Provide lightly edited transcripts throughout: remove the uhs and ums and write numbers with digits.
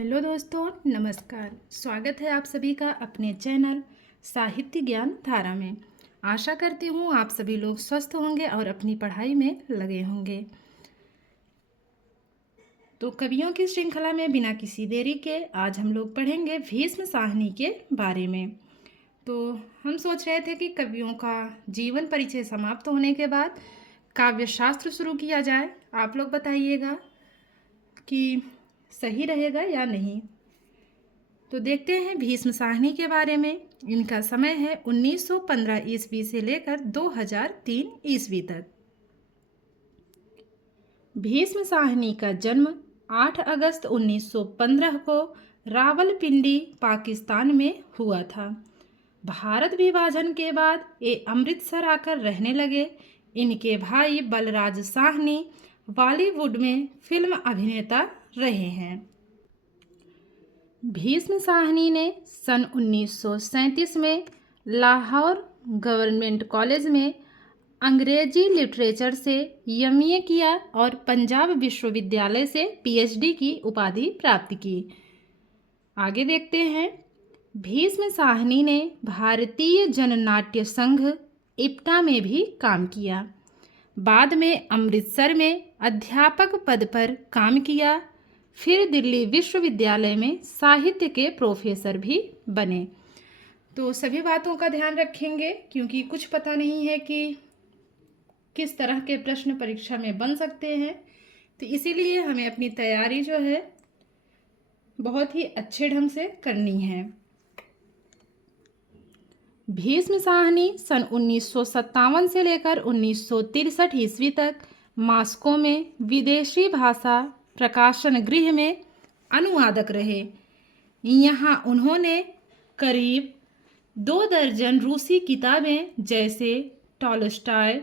Hello दोस्तों, नमस्कार। स्वागत है आप सभी का अपने चैनल साहित्य ज्ञान धारा में। आशा करती हूँ आप सभी लोग स्वस्थ होंगे और अपनी पढ़ाई में लगे होंगे। तो कवियों की श्रृंखला में बिना किसी देरी के आज हम लोग पढ़ेंगे भीष्म साहनी के बारे में। तो हम सोच रहे थे कि कवियों का जीवन परिचय समाप्त होने के बाद काव्य शास्त्र शुरू किया जाए। आप लोग बताइएगा कि सही रहेगा या नहीं। तो देखते हैं भीष्म साहनी के बारे में। इनका समय है 1915 ईस्वी से लेकर 2003 ईस्वी तक। भीष्म साहनी का जन्म 8 अगस्त 1915 को रावलपिंडी, पाकिस्तान में हुआ था। भारत विभाजन के बाद ये अमृतसर आकर रहने लगे। इनके भाई बलराज साहनी बॉलीवुड में फिल्म अभिनेता रहे हैं। भीष्म साहनी ने सन 1937 में लाहौर गवर्नमेंट कॉलेज में अंग्रेजी लिटरेचर से एमए किया और पंजाब विश्वविद्यालय से पीएचडी की उपाधि प्राप्त की। आगे देखते हैं। भीष्म साहनी ने भारतीय जननाट्य संघ इप्टा में भी काम किया। बाद में अमृतसर में अध्यापक पद पर काम किया। फिर दिल्ली विश्वविद्यालय में साहित्य के प्रोफेसर भी बने। तो सभी बातों का ध्यान रखेंगे क्योंकि कुछ पता नहीं है कि किस तरह के प्रश्न परीक्षा में बन सकते हैं। तो इसीलिए हमें अपनी तैयारी जो है बहुत ही अच्छे ढंग से करनी है। भीष्म साहनी सन 1957 से लेकर 1963 ईस्वी तक मॉस्को में विदेशी भाषा प्रकाशन गृह में अनुवादक रहे। यहाँ उन्होंने करीब 2 दर्जन रूसी किताबें जैसे टॉलस्टॉय,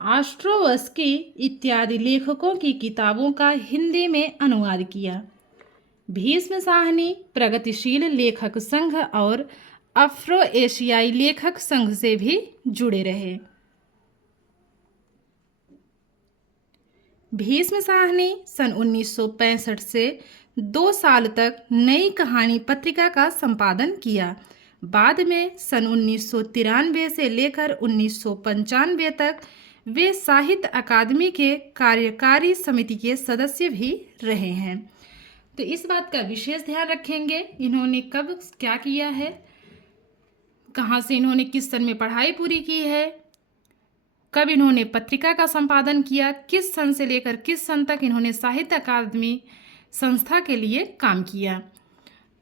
ऑस्ट्रोवस्की इत्यादि लेखकों की किताबों का हिंदी में अनुवाद किया। भीष्म साहनी प्रगतिशील लेखक संघ और अफ्रो एशियाई लेखक संघ से भी जुड़े रहे। भीष्म साहनी सन 1965 से 2 साल तक नई कहानी पत्रिका का संपादन किया। बाद में सन 1993 से लेकर 1995 तक वे साहित्य अकादमी के कार्यकारी समिति के सदस्य भी रहे हैं। तो इस बात का विशेष ध्यान रखेंगे इन्होंने कब क्या किया है, कहाँ से इन्होंने किस सन में पढ़ाई पूरी की है, कब इन्होंने पत्रिका का संपादन किया, किस सन से लेकर किस सन तक इन्होंने साहित्य अकादमी संस्था के लिए काम किया।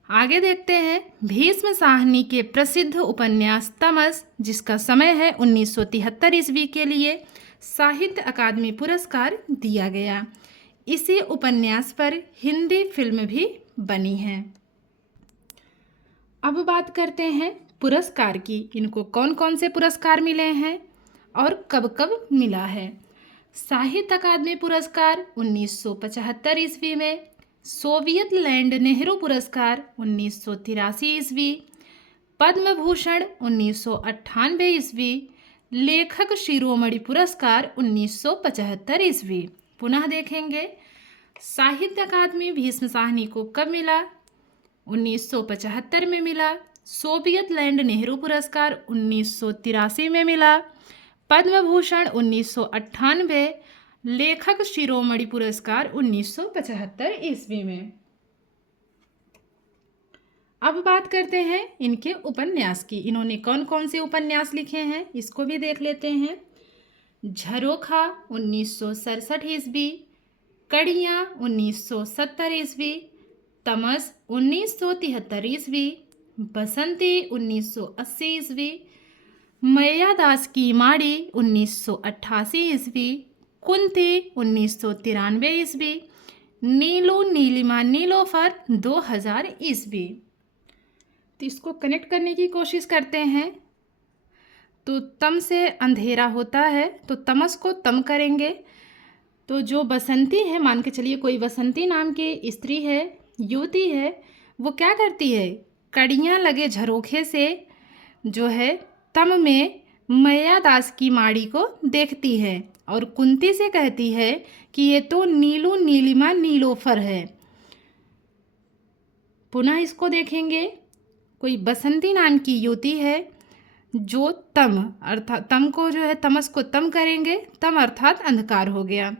आगे देखते हैं। भीष्म साहनी के प्रसिद्ध उपन्यास तमस, जिसका समय है 1973 ईस्वी, के लिए साहित्य अकादमी पुरस्कार दिया गया। इसी उपन्यास पर हिंदी फिल्म भी बनी है। अब बात करते हैं पुरस्कार की। इनको कौन कौन से पुरस्कार मिले हैं और कब कब मिला है। साहित्य अकादमी पुरस्कार 1975 ईस्वी में, सोवियत लैंड नेहरू पुरस्कार 1983 ईस्वी, पद्म भूषण 1998 ईस्वी, लेखक शिरोमणि पुरस्कार 1975 ईस्वी। पुनः देखेंगे। साहित्य अकादमी भीष्म साहनी को कब मिला? 1975 में मिला। सोवियत लैंड नेहरू पुरस्कार 1983 में मिला। पद्म भूषण 1998, लेखक शिरोमणि पुरस्कार 1975 ईस्वी में। अब बात करते हैं इनके उपन्यास की। इन्होंने कौन कौन से उपन्यास लिखे हैं इसको भी देख लेते हैं। झरोखा 1967 ईस्वी, कड़ियाँ 1970 ईस्वी, तमस 1973 ईस्वी, बसंती 1980 ईस्वी, मैयादास की माड़ी 1988 ईस्वी, कुंती 1993 ईस्वी, नीलू नीलिमा नीलोफर 2000 ईस्वी। तो इसको कनेक्ट करने की कोशिश करते हैं। तो तम से अंधेरा होता है तो तमस को तम करेंगे। तो जो बसंती है, मान के चलिए कोई बसंती नाम की स्त्री है, युवती है, वो क्या करती है? कड़ियाँ लगे झरोखे से जो है तम में मैयादास की माड़ी को देखती है और कुंती से कहती है कि ये तो नीलू नीलिमा नीलोफर है। पुनः इसको देखेंगे। कोई बसंती नाम की युवती है जो तम अर्थात तम को जो है तमस को तम करेंगे, तम अर्थात अंधकार हो गया।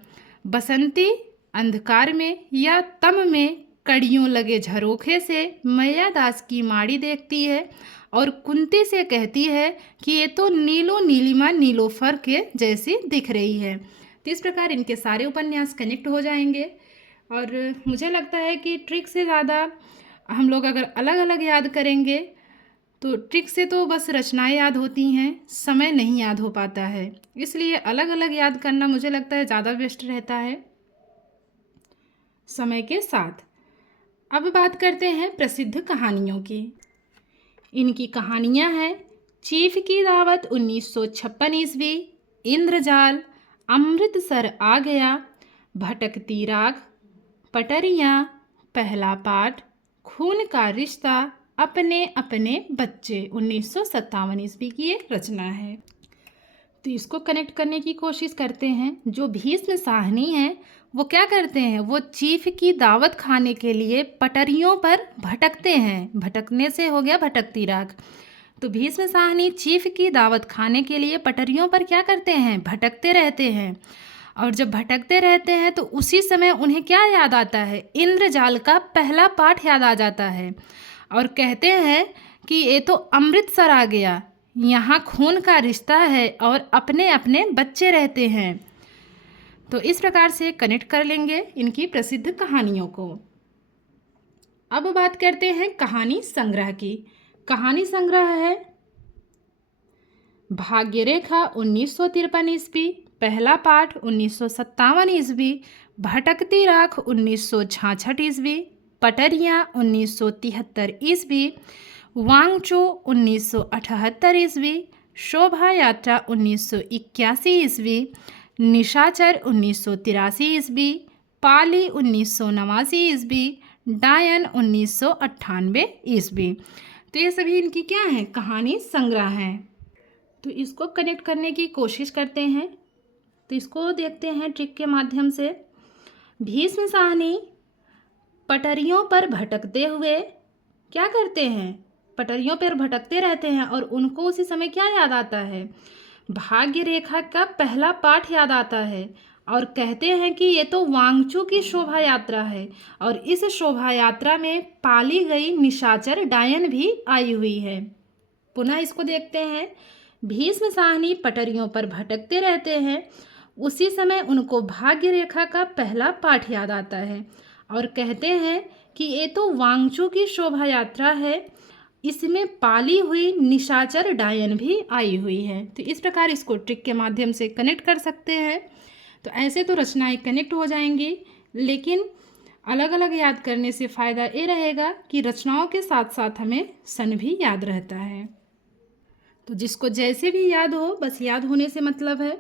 बसंती अंधकार में या तम में कड़ियों लगे झरोखे से मैया दास की माड़ी देखती है और कुंती से कहती है कि ये तो नीलो नीलिमा नीलोफर के जैसी दिख रही है। तो इस प्रकार इनके सारे उपन्यास कनेक्ट हो जाएंगे। और मुझे लगता है कि ट्रिक से ज़्यादा हम लोग अगर अलग अलग याद करेंगे तो ट्रिक से तो बस रचनाएं याद होती हैं, समय नहीं याद हो पाता है। इसलिए अलग अलग याद करना मुझे लगता है ज़्यादा बेस्ट रहता है समय के साथ। अब बात करते हैं प्रसिद्ध कहानियों की। इनकी कहानियां हैं चीफ की दावत 1956 ईस्वी, इंद्रजाल, अमृतसर आ गया, भटकती राख, पटरियाँ, पहला पाठ, खून का रिश्ता, अपने अपने बच्चे 1957 ईस्वी की एक रचना है। तो इसको कनेक्ट करने की कोशिश करते हैं। जो भीष्म साहनी है वो क्या करते हैं, वो चीफ की दावत खाने के लिए पटरियों पर भटकते हैं। भटकने से हो गया भटकती राख। तो भीष्म साहनी चीफ की दावत खाने के लिए पटरियों पर क्या करते हैं, भटकते रहते हैं। और जब भटकते रहते हैं तो उसी समय उन्हें क्या याद आता है, इंद्रजाल का पहला पाठ याद आ जाता है और कहते हैं कि ये तो अमृतसर आ गया, यहाँ खून का रिश्ता है और अपने अपने बच्चे रहते हैं। तो इस प्रकार से कनेक्ट कर लेंगे इनकी प्रसिद्ध कहानियों को। अब बात करते हैं कहानी संग्रह की। कहानी संग्रह है भाग्यरेखा 1953 ईस्वी, पहला पाठ 1957 ईस्वी, भटकती राख 1966 ईस्वी, पटरियाँ 1973 ईस्वी, वांगचू 1978 ईस्वी, शोभा यात्रा 1981 ईस्वी, निशाचर 1983 ईस्वी, पाली 1989 ईस्वी, डायन 1998 ईस्वी। तो ये सभी इनकी क्या हैं, कहानी संग्रह हैं। तो इसको कनेक्ट करने की कोशिश करते हैं। तो इसको देखते हैं ट्रिक के माध्यम से। भीष्म साहनी पटरियों पर भटकते हुए क्या करते हैं, पटरियों पर भटकते रहते हैं और उनको उसी समय क्या याद आता है, भाग्य रेखा का पहला पाठ याद आता है और कहते हैं कि ये तो वांगचू की शोभा यात्रा है और इस शोभा यात्रा में पाली गई निशाचर डायन भी आई हुई है। पुनः इसको देखते हैं। भीष्म साहनी पटरियों पर भटकते रहते हैं, उसी समय उनको भाग्य रेखा का पहला पाठ याद आता है और कहते हैं कि ये तो वांगचू की शोभा यात्रा है, इसमें पाली हुई निशाचर डायन भी आई हुई है। तो इस प्रकार इसको ट्रिक के माध्यम से कनेक्ट कर सकते हैं। तो ऐसे तो रचनाएं कनेक्ट हो जाएंगी, लेकिन अलग अलग याद करने से फ़ायदा ये रहेगा कि रचनाओं के साथ साथ हमें सन भी याद रहता है। तो जिसको जैसे भी याद हो, बस याद होने से मतलब है।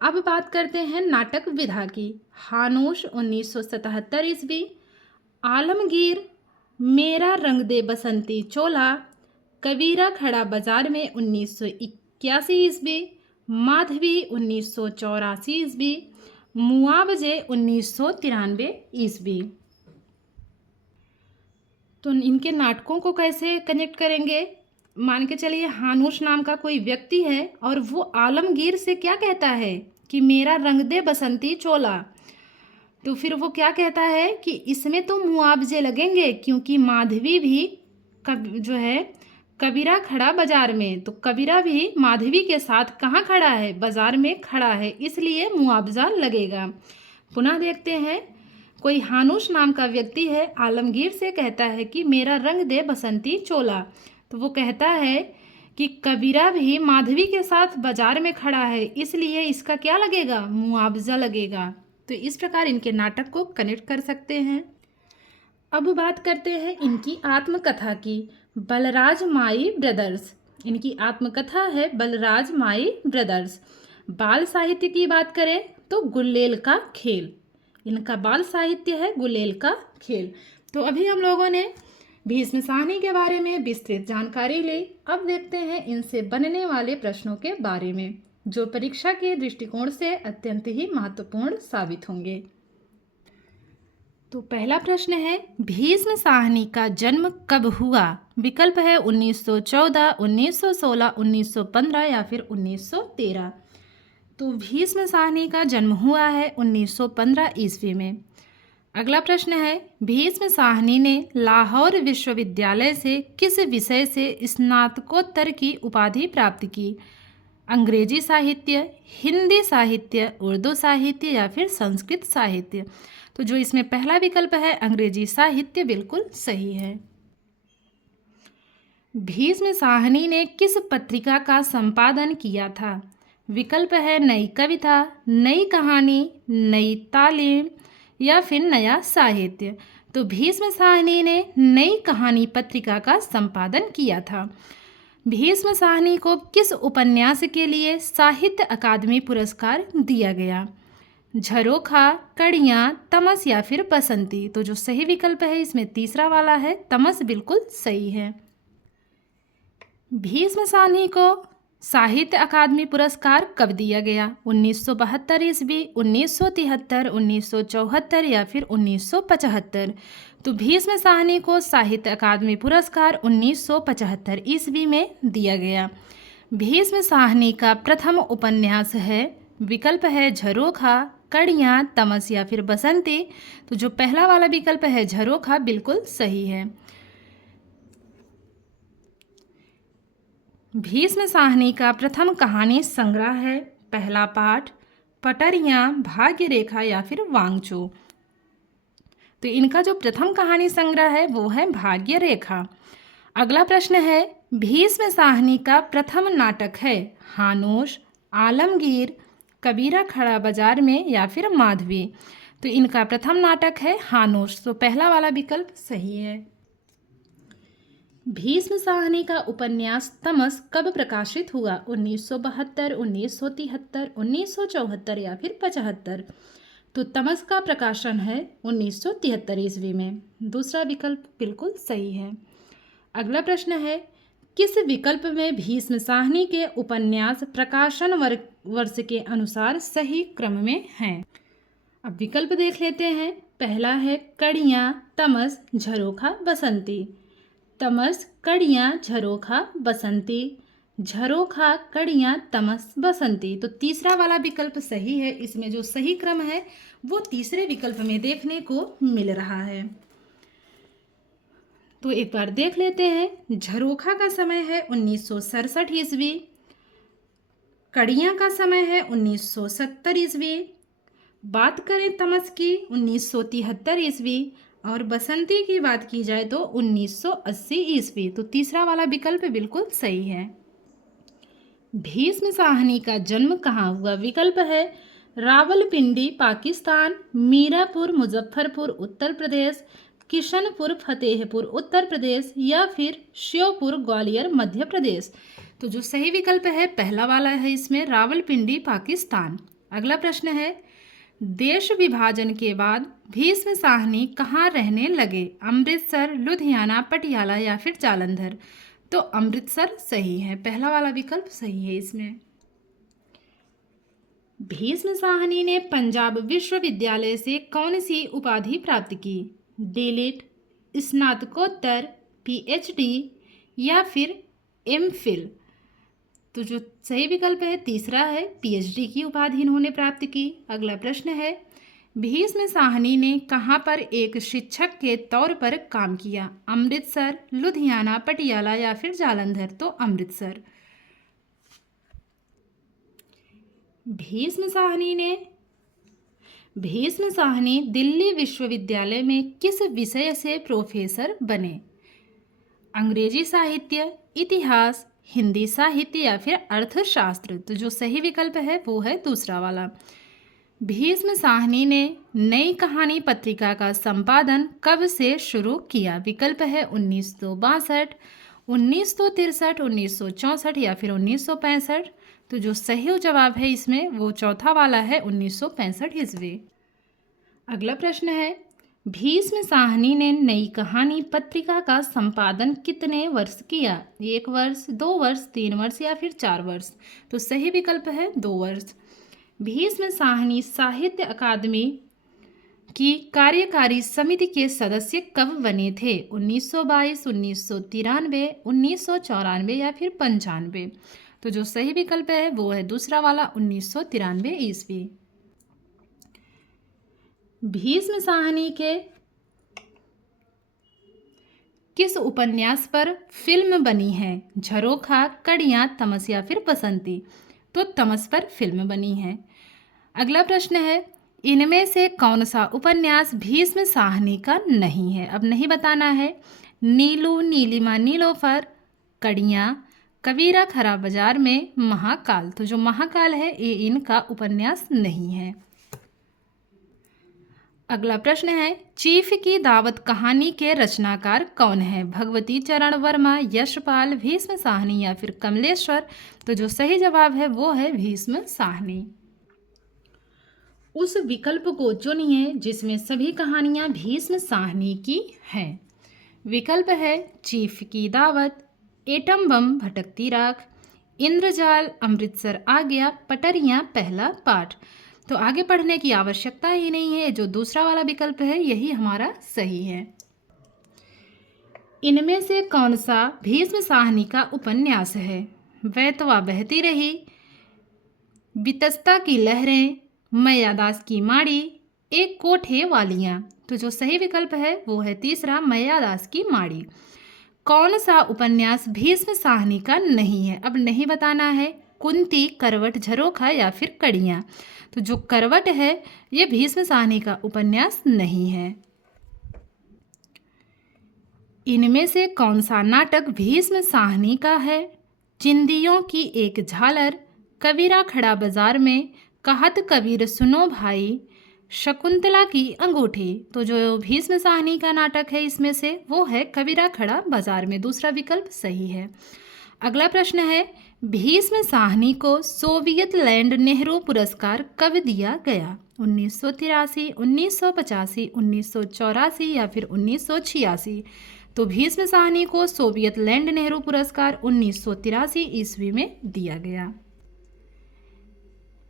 अब बात करते हैं नाटक विधा की। हानूश 1977 ईस्वी, आलमगीर, मेरा रंग दे बसंती चोला, कबीरा खड़ा बाजार में 1981 ईस्वी, माधवी 1984 ईस्वी, मुआवजे 1993 ईस्वी। तो इनके नाटकों को कैसे कनेक्ट करेंगे, मान के चलिए हानूश नाम का कोई व्यक्ति है और वो आलमगीर से क्या कहता है कि मेरा रंग दे बसंती चोला। तो फिर वो क्या कहता है कि इसमें तो मुआवजे लगेंगे क्योंकि माधवी भी जो है कबीरा खड़ा बाजार में, तो कबीरा भी माधवी के साथ कहाँ खड़ा है, बाजार में खड़ा है, इसलिए मुआवजा लगेगा। पुनः देखते हैं। कोई हानूश नाम का व्यक्ति है, आलमगीर से कहता है कि मेरा रंग दे बसंती चोला। तो वो कहता है कि कबीरा भी माधवी के साथ बाजार में खड़ा है, इसलिए इसका क्या लगेगा, मुआवजा लगेगा। तो इस प्रकार इनके नाटक को कनेक्ट कर सकते हैं। अब बात करते हैं इनकी आत्मकथा की। बलराज माई ब्रदर्स, इनकी आत्मकथा है बलराज माई ब्रदर्स। बाल साहित्य की बात करें तो गुलेल का खेल, इनका बाल साहित्य है गुलेल का खेल। तो अभी हम लोगों ने भीष्म साहनी के बारे में विस्तृत जानकारी ली। अब देखते हैं इनसे बनने वाले प्रश्नों के बारे में, जो परीक्षा के दृष्टिकोण से अत्यंत ही महत्वपूर्ण साबित होंगे। तो पहला प्रश्न है, भीष्म साहनी का जन्म कब हुआ? विकल्प है 1914, 1916, 1915 या फिर 1913। तो भीष्म साहनी का जन्म हुआ है 1915 ईस्वी में। अगला प्रश्न है, भीष्म साहनी ने लाहौर विश्वविद्यालय से किस विषय से स्नातकोत्तर की उपाधि प्राप्त की? अंग्रेजी साहित्य, हिंदी साहित्य, उर्दू साहित्य या फिर संस्कृत साहित्य। तो जो इसमें पहला विकल्प है अंग्रेजी साहित्य बिल्कुल सही है। भीष्म साहनी ने किस पत्रिका का संपादन किया था? विकल्प है नई कविता, नई कहानी, नई तालीम या फिर नया साहित्य। तो भीष्म साहनी ने नई कहानी पत्रिका का संपादन किया था। भीष्म साहनी को किस उपन्यास के लिए साहित्य अकादमी पुरस्कार दिया गया? झरोखा, कड़ियाँ, तमस या फिर बसंती। तो जो सही विकल्प है इसमें तीसरा वाला है, तमस बिल्कुल सही है। भीष्म साहनी को साहित्य अकादमी पुरस्कार कब दिया गया? 1972 ईस्वी, 1973, 1974 या फिर 1975। तो भीष्म साहनी को साहित्य अकादमी पुरस्कार 1975 ईस्वी में दिया गया। भीष्म साहनी का प्रथम उपन्यास है, विकल्प है झरोखा, कड़ियाँ, तमस या फिर बसंती। तो जो पहला वाला विकल्प है झरोखा बिल्कुल सही है। भीष्म साहनी का प्रथम कहानी संग्रह है, पहला पाठ, पटरियाँ, भाग्य रेखा या फिर वांगचू। तो इनका जो प्रथम कहानी संग्रह है वो है भाग्य रेखा। अगला प्रश्न है, भीष्म साहनी का प्रथम नाटक है हानोश, आलमगीर, कबीरा खड़ा बाजार में या फिर माधवी। तो इनका प्रथम नाटक है हानोश। तो पहला वाला विकल्प सही है। भीष्म साहनी का उपन्यास तमस कब प्रकाशित हुआ? 1972, 1973, 1974 या फिर 75। तो तमस का प्रकाशन है 1973 ईस्वी में। दूसरा विकल्प बिल्कुल सही है। अगला प्रश्न है, किस विकल्प में भीष्म साहनी के उपन्यास प्रकाशन वर्ष के अनुसार सही क्रम में हैं? अब विकल्प देख लेते हैं। पहला है कड़ियाँ, तमस, झरोखा, बसंती। तमस, कड़ियाँ, झरोखा, बसंती, झरोखा, कड़ियाँ, तमस, बसंती। तो तीसरा वाला विकल्प सही है। इसमें जो सही क्रम है वो तीसरे विकल्प में देखने को मिल रहा है। तो एक बार देख लेते हैं। झरोखा का समय है 1967 ईस्वी, कड़ियाँ का समय है 1970 ईस्वी, बात करें तमस की 1973 ईस्वी और बसंती की बात की जाए तो 1980 ईस्वी। तो तीसरा वाला विकल्प बिल्कुल सही है। भीष्म साहनी का जन्म कहाँ हुआ? विकल्प है रावलपिंडी पाकिस्तान, मीरापुर मुजफ्फरपुर उत्तर प्रदेश, किशनपुर फतेहपुर उत्तर प्रदेश या फिर श्योपुर ग्वालियर मध्य प्रदेश। तो जो सही विकल्प है पहला वाला है, इसमें रावलपिंडी पाकिस्तान। अगला प्रश्न है, देश विभाजन के बाद भीष्म साहनी कहाँ रहने लगे? अमृतसर, लुधियाना, पटियाला या फिर जालंधर। तो अमृतसर सही है, पहला वाला विकल्प सही है इसमें। भीष्म साहनी ने पंजाब विश्वविद्यालय से कौन सी उपाधि प्राप्त की? डीलिट, स्नातकोत्तर, पीएचडी या फिर एमफिल। तो जो सही विकल्प है तीसरा है, पीएचडी की उपाधि इन्होंने प्राप्त की। अगला प्रश्न है, भीष्म साहनी ने कहाँ पर एक शिक्षक के तौर पर काम किया? अमृतसर, लुधियाना, पटियाला या फिर जालंधर। तो अमृतसर। भीष्म साहनी दिल्ली विश्वविद्यालय में किस विषय से प्रोफेसर बने? अंग्रेजी साहित्य, इतिहास, हिंदी साहित्य या फिर अर्थशास्त्र। तो जो सही विकल्प है वो है दूसरा वाला। भीष्म साहनी ने नई कहानी पत्रिका का संपादन कब से शुरू किया? विकल्प है 1962, 1963, 1964 या फिर 1965। तो जो सही जवाब है इसमें वो चौथा वाला है, 1965 ईस्वी। अगला प्रश्न है, भीष्म साहनी ने नई कहानी पत्रिका का संपादन कितने वर्ष किया? 1 वर्ष, 2 वर्ष, 3 वर्ष या फिर 4 वर्ष। तो सही विकल्प है 2 वर्ष। भीष्म साहनी साहित्य अकादमी की कार्यकारी समिति के सदस्य कब बने थे? 1922, 1993, 1994 या फिर 95? तो जो सही विकल्प है वो है दूसरा वाला 1993 ईस्वी। भीष्म साहनी के किस उपन्यास पर फिल्म बनी है? झरोखा, कड़ियाँ, तमस या फिर बसंती? तो तमस पर फिल्म बनी है। अगला प्रश्न है, इनमें से कौन सा उपन्यास भीष्म साहनी का नहीं है? अब नहीं बताना है। नीलू, नीलिमा, नीलोफर, कड़ियाँ, कबीरा खरा बाजार में, महाकाल? तो जो महाकाल है ये इनका उपन्यास नहीं है। अगला प्रश्न है, चीफ की दावत कहानी के रचनाकार कौन है? भगवती चरण वर्मा, यशपाल, भीष्म साहनी या फिर कमलेश्वर? तो जो सही जवाब है वो है भीष्म साहनी। उस विकल्प को चुनिए जिसमें सभी कहानियां भीष्म साहनी की हैं। विकल्प है चीफ की दावत, एटम बम, भटकती राख, इंद्रजाल, अमृतसर आ गया, पटरियां, पहला पाठ। तो आगे पढ़ने की आवश्यकता ही नहीं है, जो दूसरा वाला विकल्प है यही हमारा सही है। इनमें से कौन सा भीष्म साहनी का उपन्यास है? वैतवा बहती रही, बितस्ता की लहरें, मैयादास की माड़ी, एक कोठे वालियाँ? तो जो सही विकल्प है वो है तीसरा, मैयादास की माड़ी। कौन सा उपन्यास भीष्म साहनी का नहीं है? अब नहीं बताना है। कुंती, करवट, झरोखा या फिर कड़ियाँ? तो जो करवट है ये भीष्म साहनी का उपन्यास नहीं है। इनमें से कौन सा नाटक भीष्म साहनी का है? चिंदियों की एक झालर, कबीरा खड़ा बाजार में, कहत कबीर सुनो भाई, शकुंतला की अंगूठी? तो जो भीष्म साहनी का नाटक है इसमें से वो है कबीरा खड़ा बाजार में, दूसरा विकल्प सही है। अगला प्रश्न है, भीष्म साहनी को सोवियत लैंड नेहरू पुरस्कार कब दिया गया? 1983, 1985, 1984 या फिर 1986? तो भीष्म साहनी को सोवियत लैंड नेहरू पुरस्कार 1983 ईस्वी में दिया गया।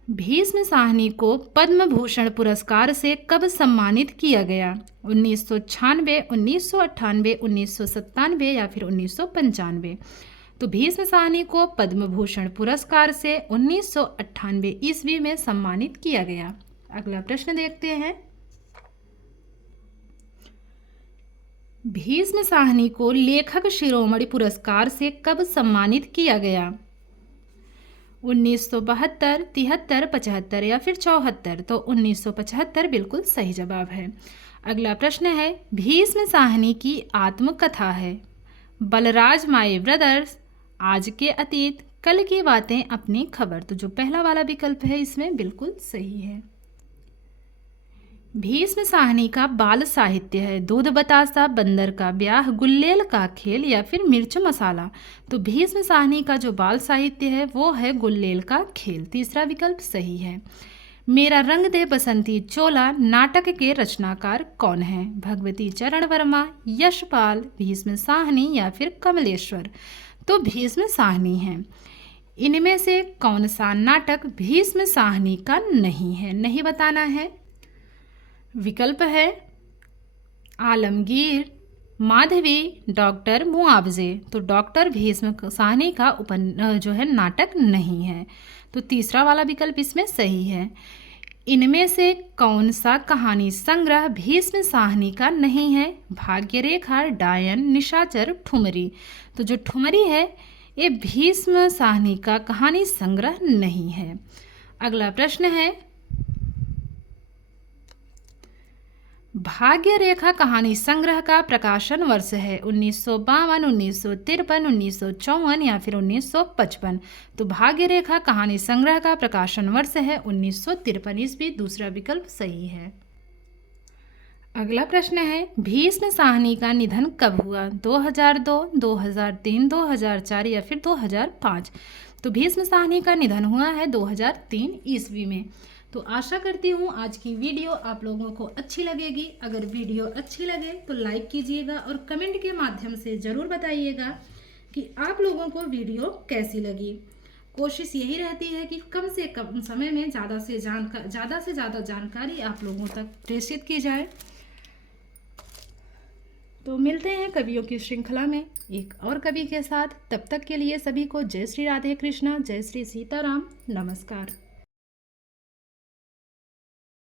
भीष्म साहनी को पद्म भूषण पुरस्कार से कब सम्मानित किया गया? 1996, 1998, 1997 या फिर 1995? तो भीष्म साहनी को पद्म भूषण पुरस्कार से 1998 ईस्वी में सम्मानित किया गया। अगला प्रश्न देखते हैं, भीष्म साहनी को लेखक शिरोमणि पुरस्कार से कब सम्मानित किया गया? 1972, 73, 75 या फिर 74? तो 1975 बिल्कुल सही जवाब है। अगला प्रश्न है, भीष्म साहनी की आत्मकथा है बलराज माई ब्रदर्स, आज के अतीत, कल की बातें, अपनी खबर? तो जो पहला वाला विकल्प है इसमें बिल्कुल सही है। भीष्म साहनी का बाल साहित्य है दूध बतासा, बंदर का ब्याह, गुल्लेल का खेल या फिर मिर्च मसाला? तो भीष्म साहनी का जो बाल साहित्य है वो है गुल्लेल का खेल, तीसरा विकल्प सही है। मेरा रंग दे बसंती चोला नाटक के रचनाकार कौन है? भगवती चरण वर्मा, यशपाल, भीष्म साहनी या फिर कमलेश्वर? तो भीष्म साहनी है। इनमें से कौन सा नाटक भीष्म साहनी का नहीं है? नहीं बताना है। विकल्प है आलमगीर, माधवी, डॉक्टर, मुआवजे? तो डॉक्टर भीष्म साहनी का जो है नाटक नहीं है, तो तीसरा वाला विकल्प इसमें सही है। इनमें से कौन सा कहानी संग्रह भीष्म साहनी का नहीं है? भाग्यरेखा, डायन, निशाचर, ठुमरी? तो जो ठुमरी है ये भीष्म साहनी का कहानी संग्रह नहीं है। अगला प्रश्न है, भाग्य रेखा कहानी संग्रह का प्रकाशन वर्ष है 1952, 1953, 1954 या फिर 1955? तो भाग्य रेखा कहानी संग्रह का प्रकाशन वर्ष है 1953 ईस्वी, दूसरा विकल्प सही है। अगला प्रश्न है, भीष्म साहनी का निधन कब हुआ? 2002, 2003, 2004 या फिर 2005? तो भीष्म साहनी का निधन हुआ है 2003 ईस्वी में। तो आशा करती हूँ आज की वीडियो आप लोगों को अच्छी लगेगी। अगर वीडियो अच्छी लगे तो लाइक कीजिएगा और कमेंट के माध्यम से ज़रूर बताइएगा कि आप लोगों को वीडियो कैसी लगी। कोशिश यही रहती है कि कम से कम समय में ज़्यादा से ज़्यादा जानकारी आप लोगों तक प्रेषित की जाए। तो मिलते हैं कवियों की श्रृंखला में एक और कवि के साथ। तब तक के लिए सभी को जय श्री राधे कृष्णा, जय श्री सीताराम, नमस्कार।